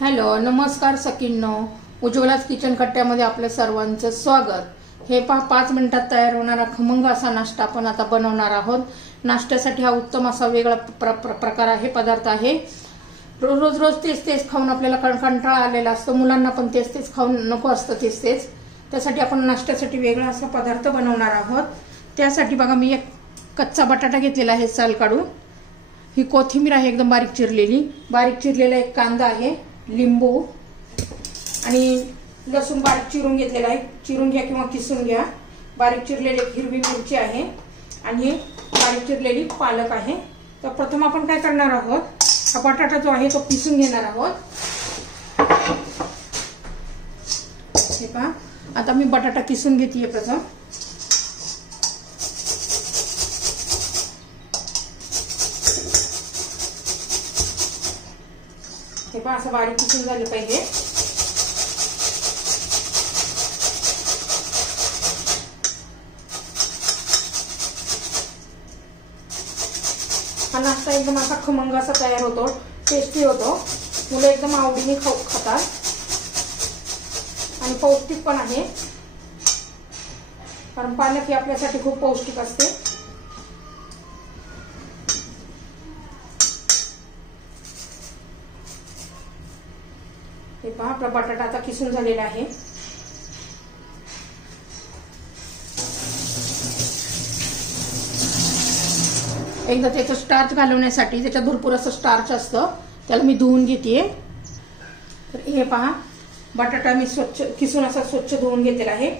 Hello, नमस्कार सखींनो, उज्ज्वलाच kitchen कट्ट्यामध्ये आपल्या सर्वांचं स्वागत। हे 5 मिनिटात तयार होणारा खमंग असा नाश्ता आपण आता बनवणार आहोत। नाश्त्यासाठी हा उत्तम असा वेगळा प्रकार आहे, पदार्थ आहे। रोज रोज तेच खाऊन आपल्याला कंटाळा आलेला असतो, मुलांना पण तेच खाऊन नको असतं तेच। त्यासाठी आपण नाश्त्यासाठी वेगळा असा पदार्थ बनवणार आहोत। त्यासाठी बघा, मी एक कच्चा बटाटा घेतलेला आहे साल काढून, ही कोथिंबीर आहे एकदम बारीक चिरलेली, बारीक चिरलेला एक कांदा आहे, लिंबू आणि लसूण बारीक चिरून घेतलेला आहे, चिरून घ्या किंवा किसून घ्या। बारीक चिरलेली हिरवी मिरची आहे आणि बारीक चिरलेली पालक आहे। तर प्रथम आपण काय करणार आहोत, हा बटाटा जो आहे तो किसून घेणार आहोत। हे पहा, आता मी बटाटा किसून घेते प्रथम। हे पहा, असं बारीक किसून झालं पाहिजे। हा नाश्ता एकदम असा खमंग असा तयार होतो, टेस्टी होतो, मुलं एकदम आवडीने खातात आणि पौष्टिक पण आहे, कारण पालक ही आपल्यासाठी खूप पौष्टिक असते। हे पहा, आपला बटाटा आता किसून झालेला आहे। एकदा त्याचं स्टार्च घालवण्यासाठी, त्याच्यात भरपूर असं स्टार्च असतं, त्याला मी धुवून घेते। तर हे पहा, बटाटा मी स्वच्छ किसून असा स्वच्छ धुवून घेतलेला आहे।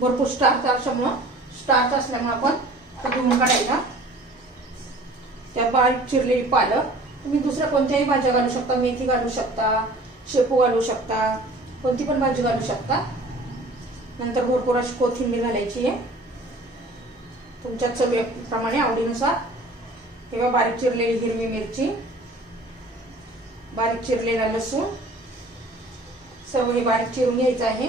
भरपूर स्टार्च असल्यामुळे आपण तो धुवून काढायचा। त्या बारीक चिरलेली पालक, तुम्ही दुसऱ्या कोणत्याही भाज्या घालू शकता, मेथी घालू शकता, शेपू घालू शकता, कोणती पण भाजी घालू शकता। नंतर भरपूर अशी कोथिंबीर घालायची आहे, तुमच्या चवीप्रमाणे आवडीनुसार। किंवा बारीक चिरलेली हिरवी मिरची, बारीक चिरलेला लसूण, सर्व हे बारीक चिरून घ्यायचं आहे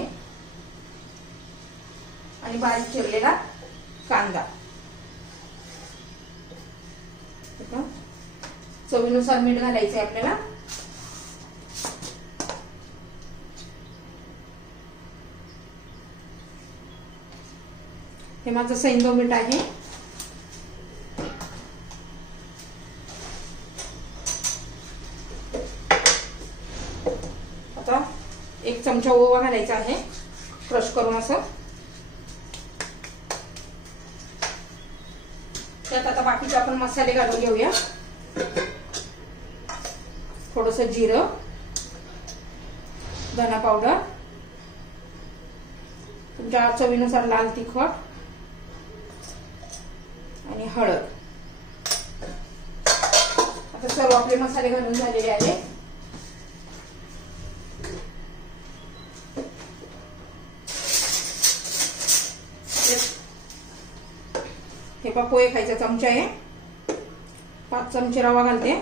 आणि बारीक चिरलेला कांदा। चवीनुसार मीठ घालायचं आहे आपल्याला। हे माझं सैंधव मीठ आहे। आता 1 चमचा ओवा घालायचा आहे, क्रश करून असं। त्यात आता बाकीचे आपण मसाले घालून घेऊया। थोडंसं जिरं, धना पावडर, तुमच्या चवीनुसार लाल तिखट आणि हळद। आता सर्व आपले मसाले घालून झालेले आहेत। हे पहा, पोहे खायचा चमचा आहे, 5 चमचे रवा घालते।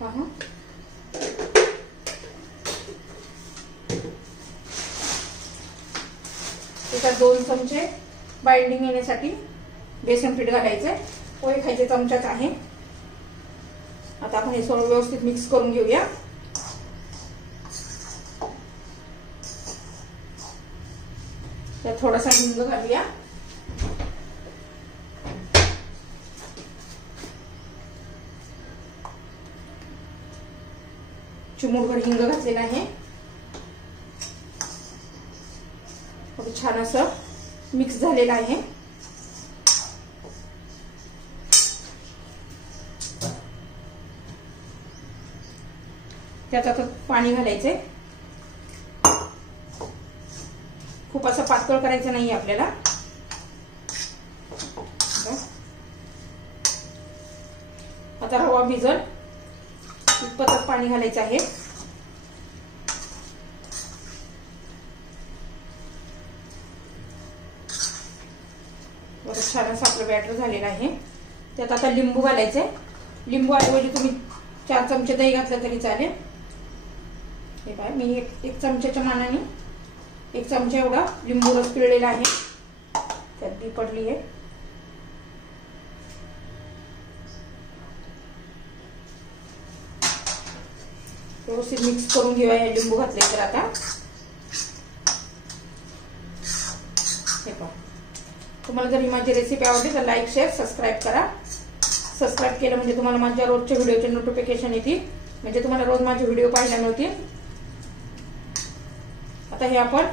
पहा, त्याच्यात 2 चमचे बाइंडिंग येण्यासाठी बेसन पीठ घालायचंय, पोहे खायचे चमचाच आहे। आता आपण हे सर्व व्यवस्थित मिक्स करून घेऊया। त्यात थोडासा हिंग घालूया, चिमूटभर हिंग घातलेला आहे। छान असं मिक्स झालेलं आहे। त्यात आता पाणी घालायचंय, खूप असं पातळ करायचं नाही आपल्याला। आता रवा भिजल इतपतच पाणी घालायचं आहे। छान असं आपलं बॅटर झालेलं आहे। त्यात आता लिंबू घालायचंय, लिंबू ऐवजी तुम्ही 4 चमचे दही घातलं तरी चालेल। हे पहा, मी एक चमच्याच्या मानाने 1 चमचा एवढा लिंबू रस पिळलेला आहे, त्यात बी पडली आहे। व्यवस्थित मिक्स करून घेऊया हे लिंबू घातले तर आता। हे पहा, तुम्हाला जर ही माझी रेसिपी आवडली तर लाईक शेअर सबस्क्राईब करा। सबस्क्राईब केलं म्हणजे तुम्हाला माझ्या रोजच्या व्हिडिओचे नोटिफिकेशन येतील, म्हणजे तुम्हाला रोज माझे व्हिडिओ पाहायला मिळतील। आता हे आपण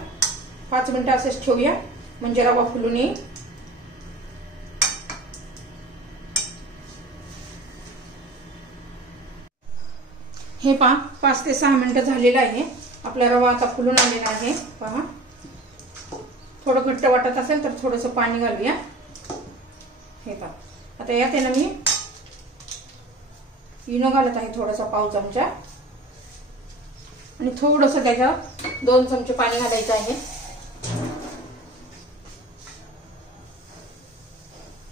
5 मिनिटं असेच ठेवूया म्हणजे रवा फुलून येईल। हे पहा 5 ते 6 मिनिटं झालेलं आहे। आपला रवा आता फुलून आलेला आहे। पहा, थोडं घट्ट वाटत असेल तर थोडंसं पाणी घालूया। हे पहा, आता यात आहे ना मी इनो घालत आहे थोडासा पाव चमचा, आणि थोडंसं त्याच्यात 2 चमचे पाणी घालायचं आहे।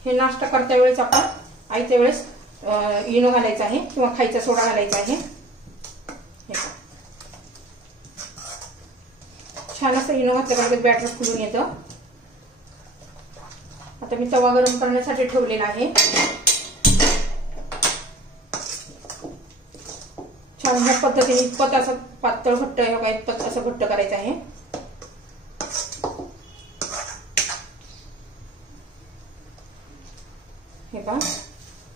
हे नाश्ता करता वेळेस आपण आयत्या वेळेस इनो घालायचा आहे किंवा खायचा सोडा घालायचा आहे। छान असं इनो घातल्यावर बॅटर फुलून येतं। आता मी तवा गरम करण्यासाठी ठेवलेला आहे। छान ह्या पद्धतीने इतपत असं पातळ घट्ट इतपत असं घट्ट करायचं आहे। हे पहा,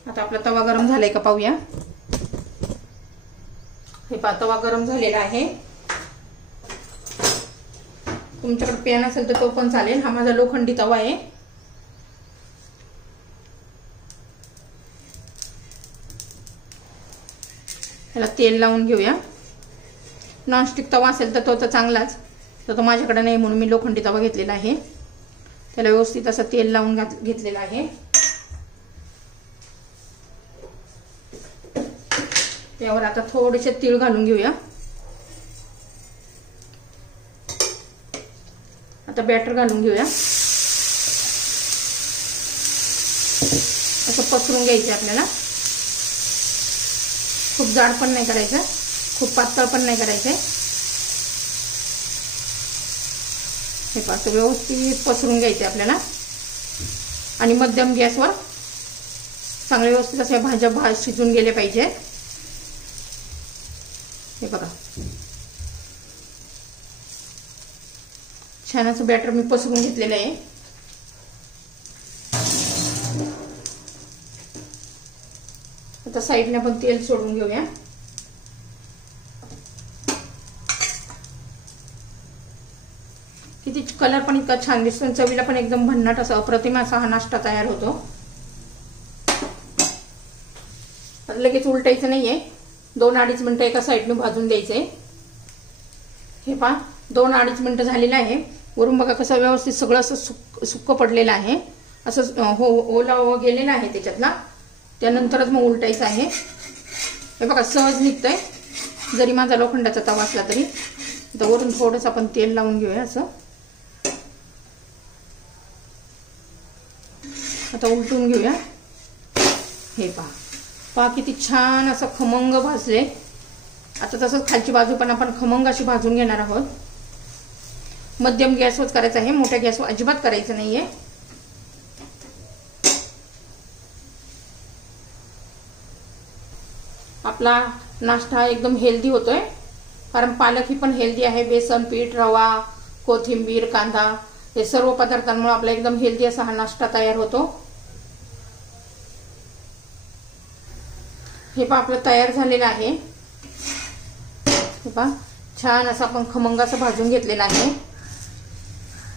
आता आपला तवा गरम झालाय का पाहूया। हे पहा, तवा गरम झालेला आहे। तुमच्याकडे पॅन असेल तर तो पण चालेल। हा माझा लोखंडी तवा आहे। याला तेल लावून घेऊया। नॉनस्टिक तवा असेल तर तो तर चांगलाच, तर तो माझ्याकडे नाही म्हणून मी लोखंडी तवा घेतलेला आहे। त्याला व्यवस्थित असं तेल लावून घेतलेलं आहे। त्यावर आता थोडेसे तीळ घालून घेऊया। आता बॅटर घालून घेऊया। असं पसरून घ्यायचं आपल्याला। खूप जाड पण नाही करायचं, खूप पातळ पण नाही करायचं। हे पातळ व्यवस्थित पसरून घ्यायचं आपल्याला, आणि मध्यम गॅसवर चांगले व्यवस्थित असे भाज्या शिजून गेले पाहिजे। हे बघा, छान असं बॅटर मी पसरून घेतलेलं आहे। आता साईडने पण तेल सोडून घेऊया। किती कलर पण इतका छान दिसतो, चवीला पण एकदम भन्नाट असा अप्रतिम असा हा नाश्ता तयार होतो। लगेच उलटायचं नाहीये, 2-2.5 मिनिटं एका साईडने भाजून द्यायचंय। हे पहा, 2-2.5 मिनिटं झालेलं आहे। वरून बघा कसं व्यवस्थित सगळं असं सुक्क पडलेलं आहे, असं ओला गेलेला आहे त्याच्यातला। त्यानंतरच मग उलटायचं आहे। हे बघा सहज निघतंय, जरी माझा लोखंडाचा तवा असला तरी। आता वरून थोडंसं आपण तेल लावून घेऊया असं। आता उलटून घेऊया। हे पहा किती छान असं खमंग भाजले। आता तसंच खालची बाजू पण आपण खमंग अशी भाजून घेणार आहोत। मध्यम गॅसवर करायचं आहे, मोठ्या गॅसवर अजिबात करायचं नाहीये। आपला नाश्ता एकदम हेल्दी होतोय, कारण पालक ही पण हेल्दी आहे। बेसन पीठ, रवा, कोथिंबीर, कांदा हे सर्व पदार्थांमुळे आपला एकदम हेल्दी असा हा नाश्ता तयार होतो। हे पहा, आपलं तयार झालेलं आहे। हे पहा, छान असं आपण खमंग असं भाजून घेतलेलं आहे।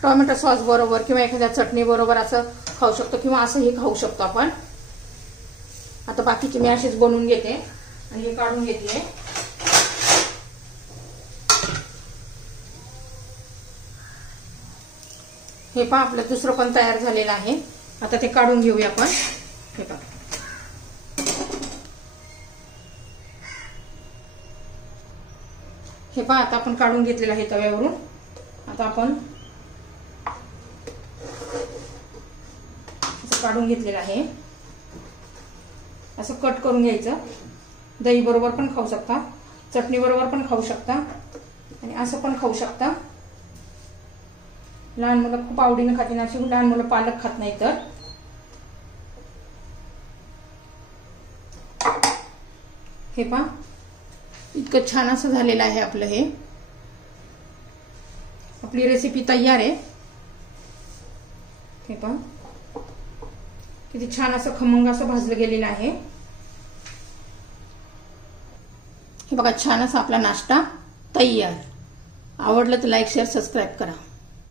टोमॅटो सॉस बरोबर किंवा एखाद्या चटणी बरोबर असं खाऊ शकतो, किंवा असंही खाऊ शकतो आपण। आता बाकीचे मी असेच बनवून घेते आणि हे काढून घेते। हे पहा, आपलं दुसरं पण तयार झालेलं आहे। आता ते काढून घेऊया आपण। हे पहा, हे पहा, आता आपण काढून घेतलेलं आहे तव्यावरून। आता आपण असं काढून घेतलेलं आहे, असं कट करून घ्यायचं। दही बरोबर पण खाऊ शकता, चटणी बरोबर पण खाऊ शकता, आणि असं पण खाऊ शकता। लहान मुलं खूप आवडीने खातील, अशी लहान मुलं पालक खात नाही तर। हे पहा, इतकं छान असं झालेलं आहे आपलं हे. आपली रेसिपी तयार आहे. हे पहा किती छान असं खमंग असं भाजलं गेलेलं आहे. हे बघा छान असा आपला नाश्ता तयार. आवडलं तर लाईक शेअर सबस्क्राईब करा.